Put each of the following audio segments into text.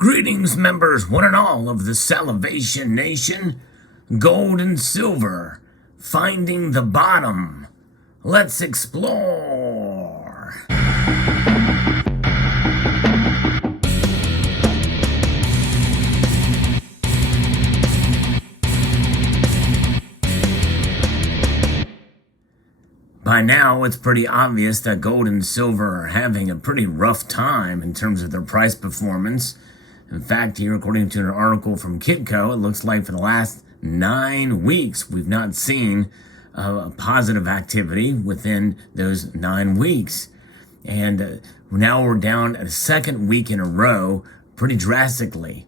Greetings, members, one and all of the Salivation Nation. Gold and silver, finding the bottom. Let's explore. By now, it's pretty obvious that gold and silver are having a pretty rough time in terms of their price performance. In fact, here, according to an article from Kitco, it looks like for the last 9 weeks, we've not seen positive activity within those 9 weeks. And now we're down a second week in a row pretty drastically.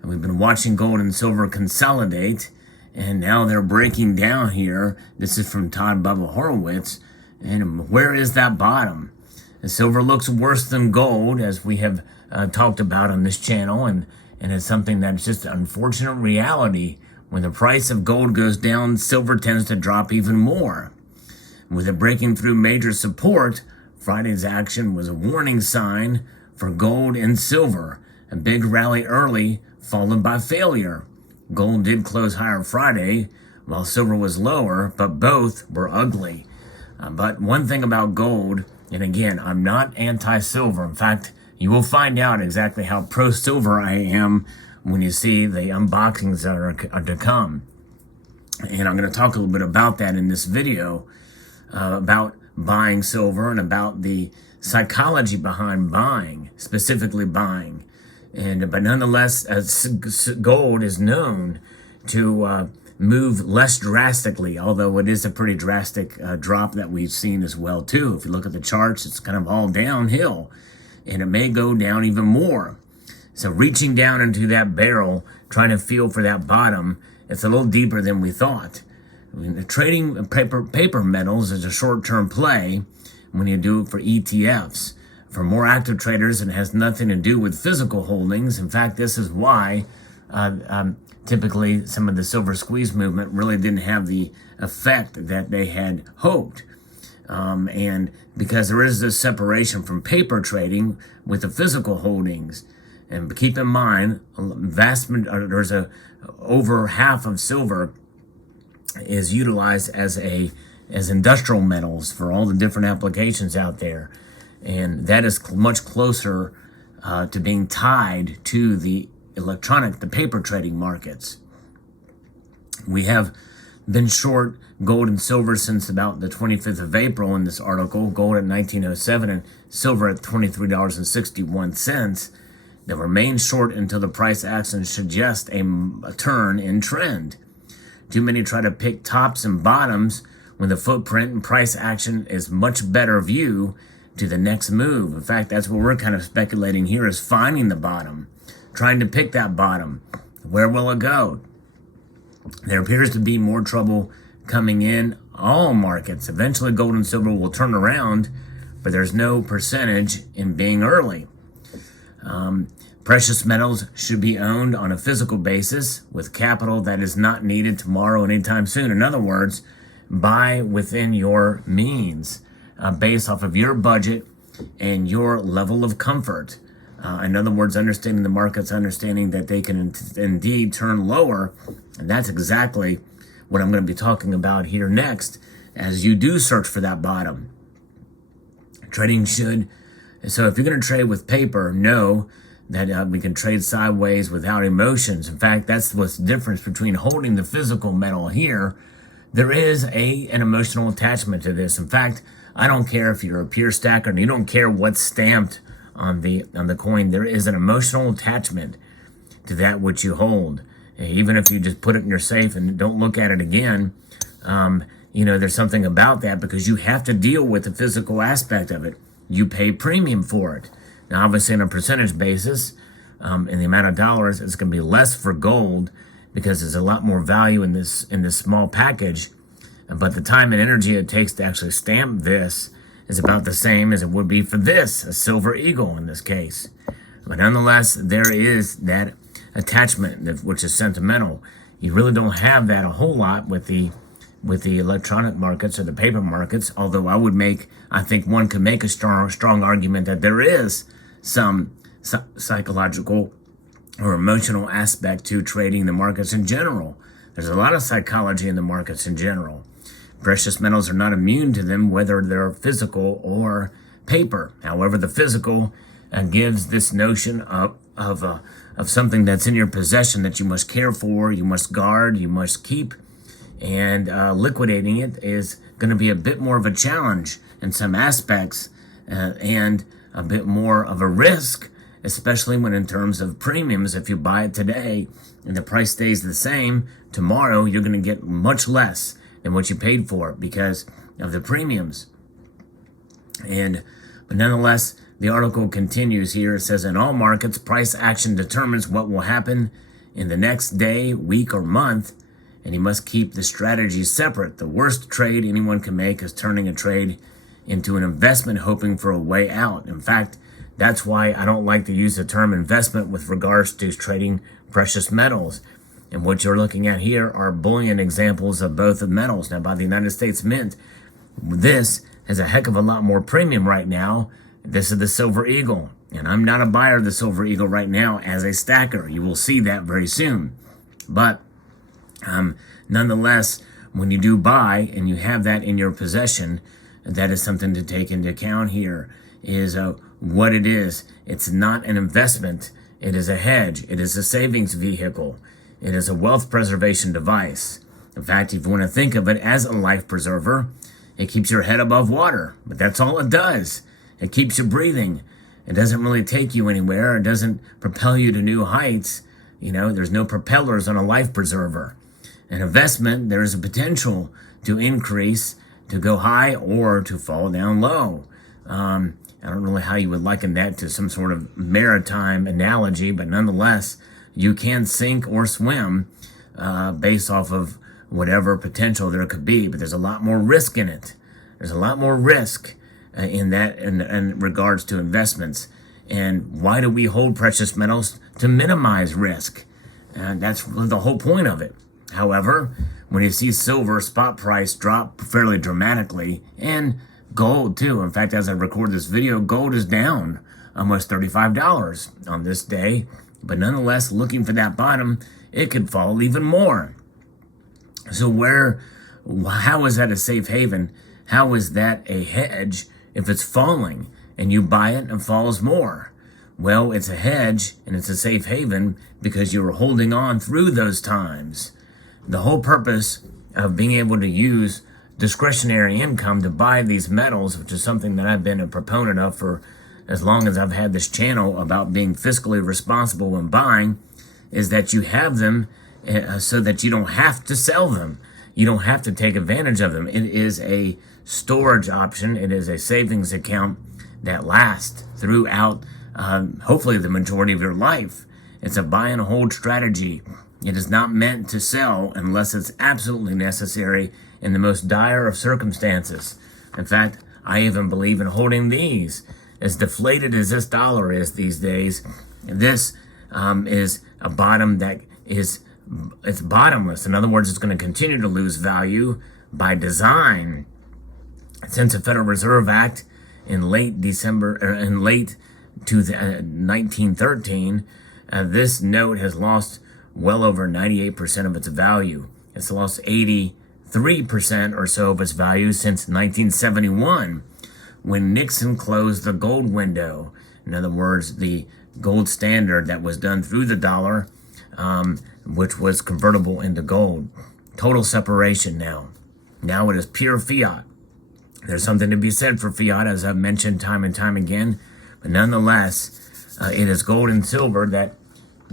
And we've been watching gold and silver consolidate, and now they're breaking down here. This is from Todd Bubba Horowitz. And where is that bottom? The silver looks worse than gold, as we have talked about on this channel, and it's something that's just an unfortunate reality. When the price of gold goes down, silver tends to drop even more. With it breaking through major support, Friday's action was a warning sign for gold and silver. A big rally early, followed by failure. Gold did close higher Friday, while silver was lower, but both were ugly. But one thing about gold, and again, I'm not anti-silver. In fact, you will find out exactly how pro-silver I am when you see the unboxings that are to come. And I'm going to talk a little bit about that in this video, about buying silver and about the psychology behind buying, specifically buying. But nonetheless, gold is known to move less drastically, although it is a pretty drastic drop that we've seen as well too. If you look at the charts, it's kind of all downhill, and it may go down even more. So reaching down into that barrel, trying to feel for that bottom, it's a little deeper than we thought. I mean, trading paper metals is a short-term play when you do it for ETFs. For more active traders, it has nothing to do with physical holdings. In fact, this is why typically some of the silver squeeze movement really didn't have the effect that they had hoped. And because there is this separation from paper trading with the physical holdings. And keep in mind, there's over half of silver is utilized as industrial metals for all the different applications out there. And that is much closer to being tied to the paper trading markets. We have been short gold and silver since about the 25th of April in this article. Gold at 1907 and silver at $23.61. They remain short until the price action suggests a turn in trend. Too many try to pick tops and bottoms when the footprint and price action is much better view to the next move. In fact, that's what we're kind of speculating here, is finding the bottom, trying to pick that bottom. Where will it go? There appears to be more trouble coming in all markets. Eventually, gold and silver will turn around, but there's no percentage in being early. Precious metals should be owned on a physical basis with capital that is not needed tomorrow anytime soon. In other words, buy within your means, based off of your budget and your level of comfort. In other words, understanding the markets, understanding that they can indeed turn lower. And that's exactly what I'm going to be talking about here next as you do search for that bottom. So if you're going to trade with paper, know that we can trade sideways without emotions. In fact, that's what's the difference between holding the physical metal here. There is an emotional attachment to this. In fact, I don't care if you're a pure stacker and you don't care what's stamped on the coin. There is an emotional attachment to that which you hold. Even if you just put it in your safe and don't look at it again, there's something about that because you have to deal with the physical aspect of it. You pay premium for it. Now, obviously, on a percentage basis, in the amount of dollars, it's going to be less for gold because there's a lot more value in this small package. But the time and energy it takes to actually stamp this is about the same as it would be for this, a silver eagle in this case. But nonetheless, there is that attachment, which is sentimental. You really don't have that a whole lot with the electronic markets or the paper markets, although I think one could make a strong argument that there is some psychological or emotional aspect to trading the markets in general. There's a lot of psychology in the markets in general. Precious metals are not immune to them, whether they're physical or paper. However, the physical gives this notion of something that's in your possession that you must care for, you must guard, you must keep, and liquidating it is going to be a bit more of a challenge in some aspects and a bit more of a risk, especially when in terms of premiums. If you buy it today and the price stays the same, tomorrow you're going to get much less than what you paid for it because of the premiums. But nonetheless, the article continues here. It says, in all markets, price action determines what will happen in the next day, week, or month, and you must keep the strategy separate. The worst trade anyone can make is turning a trade into an investment, hoping for a way out. In fact, that's why I don't like to use the term investment with regards to trading precious metals. And what you're looking at here are bullion examples of both of metals. Now, by the United States Mint, this has a heck of a lot more premium right now. This is the Silver Eagle, and I'm not a buyer of the Silver Eagle right now as a stacker. You will see that very soon. But nonetheless, when you do buy and you have that in your possession, that is something to take into account here, is what it is. It's not an investment. It is a hedge. It is a savings vehicle. It is a wealth preservation device. In fact, if you want to think of it as a life preserver, it keeps your head above water, but that's all it does. It keeps you breathing. It doesn't really take you anywhere. It doesn't propel you to new heights. You know, there's no propellers on a life preserver. An investment, there is a potential to increase, to go high, or to fall down low. I don't know how you would liken that to some sort of maritime analogy, but nonetheless, you can sink or swim based off of whatever potential there could be, but there's a lot more risk in it. There's a lot more risk in that in regards to investments. And why do we hold precious metals? To minimize risk. And that's the whole point of it. However, when you see silver spot price drop fairly dramatically, and gold too. In fact, as I record this video, gold is down almost $35 on this day. But nonetheless, looking for that bottom, it could fall even more. So how is that a safe haven? How is that a hedge if it's falling and you buy it and falls more? Well, it's a hedge and it's a safe haven because you're holding on through those times. The whole purpose of being able to use discretionary income to buy these metals, which is something that I've been a proponent of for as long as I've had this channel about being fiscally responsible when buying, is that you have them so that you don't have to sell them. You don't have to take advantage of them. It is a storage option. It is a savings account that lasts throughout hopefully the majority of your life. It's a buy and hold strategy. It is not meant to sell unless it's absolutely necessary in the most dire of circumstances. In fact, I even believe in holding these. As deflated as this dollar is these days, this is a bottom that it's bottomless. In other words, it's going to continue to lose value by design. Since the Federal Reserve Act in late 1913, this note has lost well over 98% of its value. It's lost 83% or so of its value since 1971, when Nixon closed the gold window. In other words, the gold standard that was done through the dollar, which was convertible into gold. Total separation now. Now it is pure fiat. There's something to be said for fiat, as I've mentioned time and time again, but nonetheless, it is gold and silver that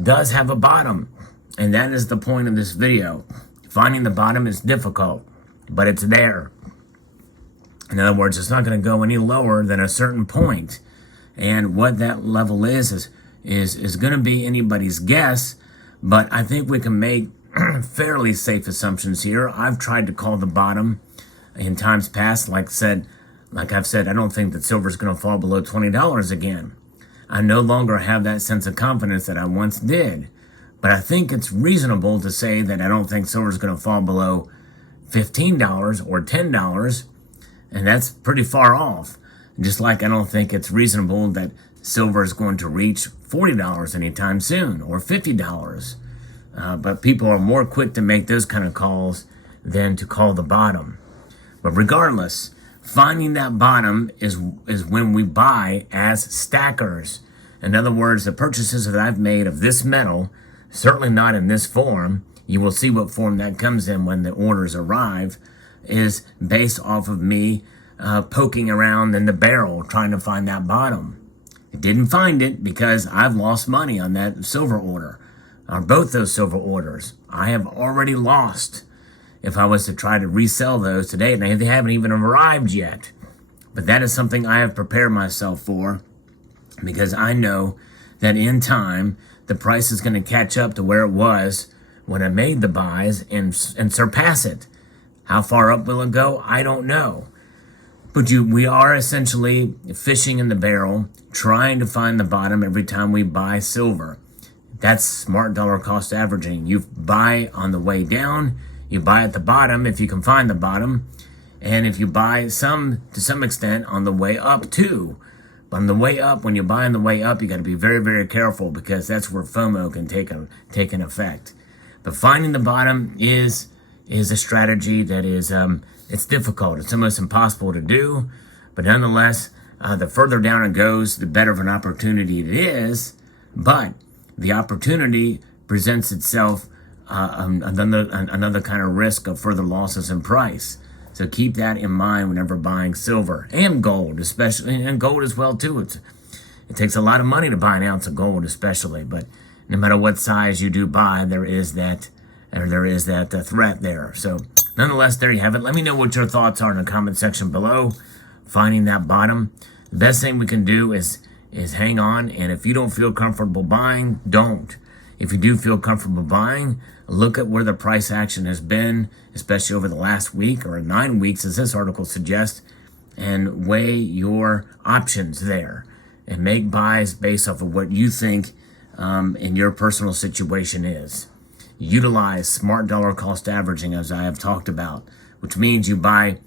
does have a bottom, and that is the point of this video. Finding the bottom is difficult, but it's there. In other words, it's not going to go any lower than a certain point, and what that level is going to be anybody's guess, but I think we can make fairly safe assumptions here. I've tried to call the bottom in times past. Like I've said, I don't think that silver is going to fall below $20 again. I no longer have that sense of confidence that I once did, but I think it's reasonable to say that I don't think silver is going to fall below $15 or $10, and that's pretty far off. Just like I don't think it's reasonable that silver is going to reach $40 anytime soon or $50. But people are more quick to make those kind of calls than to call the bottom. But regardless, finding that bottom is when we buy as stackers. In other words, the purchases that I've made of this metal, certainly not in this form, you will see what form that comes in when the orders arrive, is based off of me poking around in the barrel trying to find that bottom. I didn't find it because I've lost money on that silver order, or both those silver orders. I have already lost if I was to try to resell those today, and they haven't even arrived yet. But that is something I have prepared myself for, because I know that in time, the price is going to catch up to where it was when I made the buys and surpass it. How far up will it go? I don't know. But we are essentially fishing in the barrel, trying to find the bottom every time we buy silver. That's smart dollar cost averaging. You buy on the way down, you buy at the bottom if you can find the bottom, and if you buy to some extent on the way up too. But on the way up, when you buy on the way up, you got to be very, very careful, because that's where FOMO can take an effect. But finding the bottom is a strategy that is it's difficult. It's almost impossible to do. But nonetheless, the further down it goes, the better of an opportunity it is. But the opportunity presents itself another kind of risk of further losses in price. So keep that in mind whenever buying silver and gold, especially, and gold as well too. It takes a lot of money to buy an ounce of gold, especially. But no matter what size you do buy, there is that threat there. So nonetheless, there you have it. Let me know what your thoughts are in the comment section below. Finding that bottom. The best thing we can do is hang on. And if you don't feel comfortable buying, don't. If you do feel comfortable buying, look at where the price action has been, especially over the last week or 9 weeks, as this article suggests, and weigh your options there and make buys based off of what you think in your personal situation is. Utilize smart dollar cost averaging, as I have talked about, which means you buy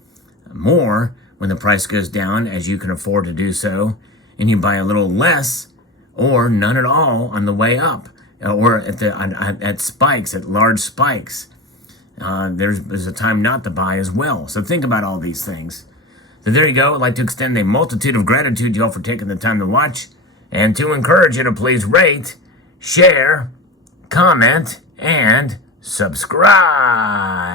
more when the price goes down, as you can afford to do so, and you buy a little less or none at all on the way up, or at spikes, at large spikes. There's a time not to buy as well. So think about all these things. So there you go. I'd like to extend a multitude of gratitude to you all for taking the time to watch, and to encourage you to please rate, share, comment, and subscribe.